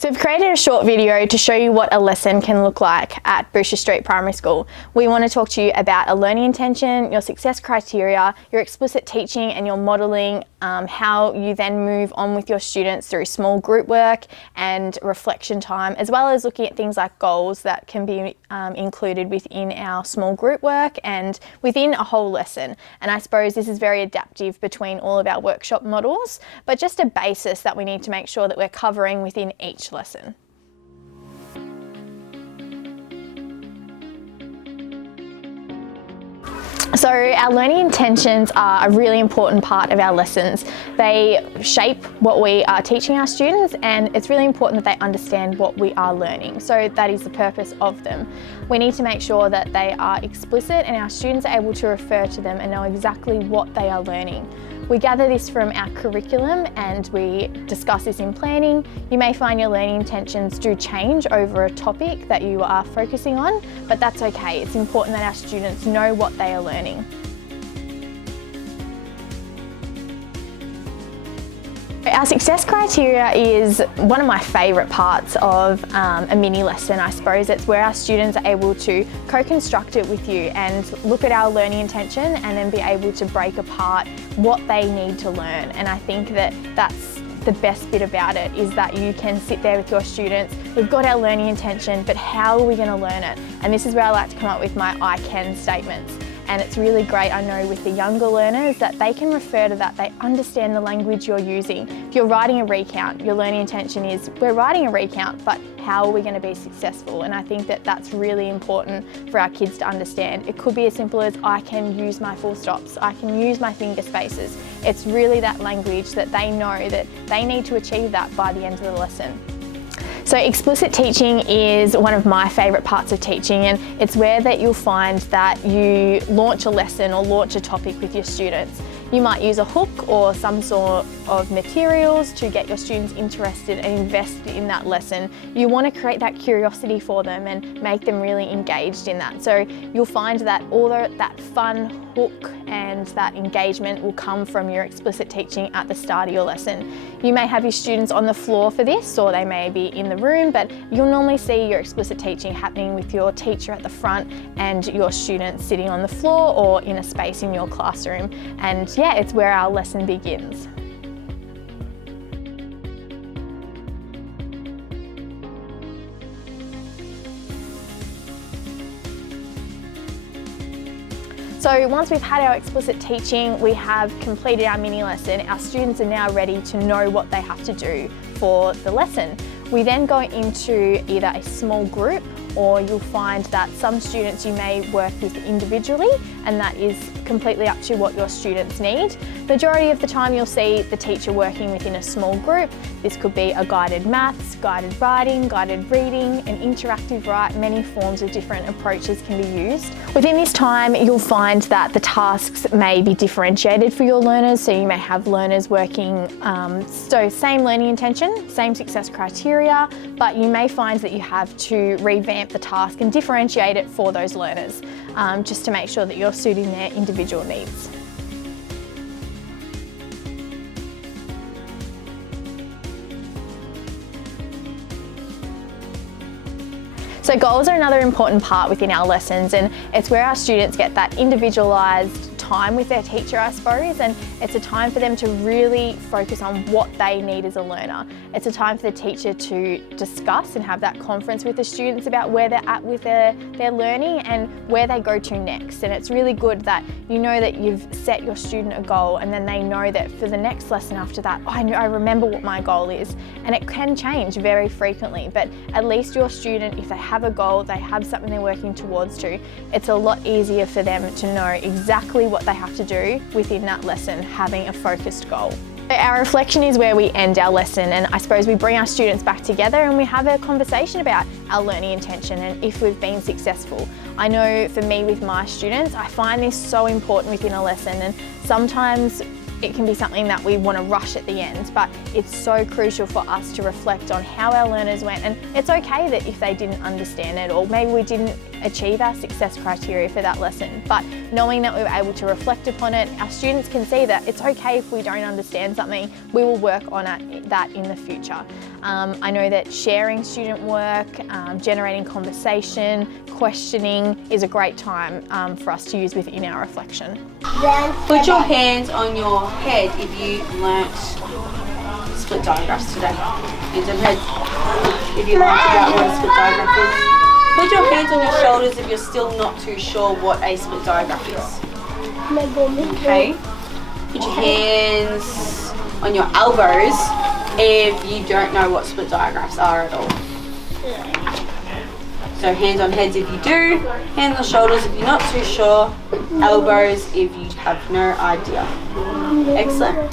So I've created a short video to show you what a lesson can look like at Bourchier Street Primary School. We want to talk to you about a learning intention, your success criteria, your explicit teaching and your modelling, how you then move on with your students through small group work and reflection time, as well as looking at things like goals that can be included within our small group work and within a whole lesson. And I suppose this is very adaptive between all of our workshop models, but just a basis that we need to make sure that we're covering within each lesson. So our learning intentions are a really important part of our lessons. They shape what we are teaching our students, and it's really important that they understand what we are learning. So that is the purpose of them. We need to make sure that they are explicit and our students are able to refer to them and know exactly what they are learning. We gather this from our curriculum and we discuss this in planning. You may find your learning intentions do change over a topic that you are focusing on, but that's okay. It's important that our students know what they are learning. Our success criteria is one of my favourite parts of a mini lesson, I suppose. It's where our students are able to co-construct it with you and look at our learning intention and then be able to break apart what they need to learn. And I think that that's the best bit about it, is that you can sit there with your students. We've got our learning intention, but how are we going to learn it? And this is where I like to come up with my I can statements. And it's really great, I know, with the younger learners that they can refer to that, they understand the language you're using. If you're writing a recount, your learning intention is, we're writing a recount, but how are we going to be successful? And I think that that's really important for our kids to understand. It could be as simple as, I can use my full stops, I can use my finger spaces. It's really that language that they know that they need to achieve that by the end of the lesson. So explicit teaching is one of my favourite parts of teaching, and it's where that you'll find that you launch a lesson or launch a topic with your students. You might use a hook or some sort of materials to get your students interested and invested in that lesson. You want to create that curiosity for them and make them really engaged in that. So you'll find that all that fun hook and that engagement will come from your explicit teaching at the start of your lesson. You may have your students on the floor for this, or they may be in the room, but you'll normally see your explicit teaching happening with your teacher at the front and your students sitting on the floor or in a space in your classroom. And yeah, it's where our lesson begins. So once we've had our explicit teaching, we have completed our mini lesson, our students are now ready to know what they have to do for the lesson. We then go into either a small group, or you'll find that some students you may work with individually, and that is completely up to what your students need. Majority of the time you'll see the teacher working within a small group. This could be a guided maths, guided writing, guided reading, an interactive write. Many forms of different approaches can be used. Within this time you'll find that the tasks may be differentiated for your learners, so you may have learners working, so same learning intention, same success criteria, but you may find that you have to revamp the task and differentiate it for those learners, just to make sure that you're suiting their individual needs. So goals are another important part within our lessons, and it's where our students get that individualised time with their teacher, I suppose, and it's a time for them to really focus on what they need as a learner. It's a time for the teacher to discuss and have that conference with the students about where they're at with their learning and where they go to next. And it's really good that you know that you've set your student a goal, and then they know that for the next lesson after that, I remember what my goal is. And it can change very frequently, but at least your student, if they have a goal, they have something they're working towards to, it's a lot easier for them to know exactly what they have to do within that lesson, having a focused goal. Our reflection is where we end our lesson, and I suppose we bring our students back together and we have a conversation about our learning intention and if we've been successful. I know for me with my students, I find this so important within a lesson, and sometimes it can be something that we want to rush at the end, but it's so crucial for us to reflect on how our learners went. And it's okay that if they didn't understand it, or maybe we didn't achieve our success criteria for that lesson, but knowing that we were able to reflect upon it, our students can see that it's okay if we don't understand something, we will work on that in the future. I know that sharing student work, generating conversation, questioning is a great time for us to use within our reflection. Put your hands on your head if you learnt split diagraphs today. Hands on head if you learnt about what a split diagraph is. Put your hands on your shoulders if you're still not too sure what a split diagraph is. Okay. Put your hands on your elbows if you don't know what split diagraphs are at all. So hands on heads if you do, hands on shoulders if you're not too sure, elbows if you have no idea. Excellent.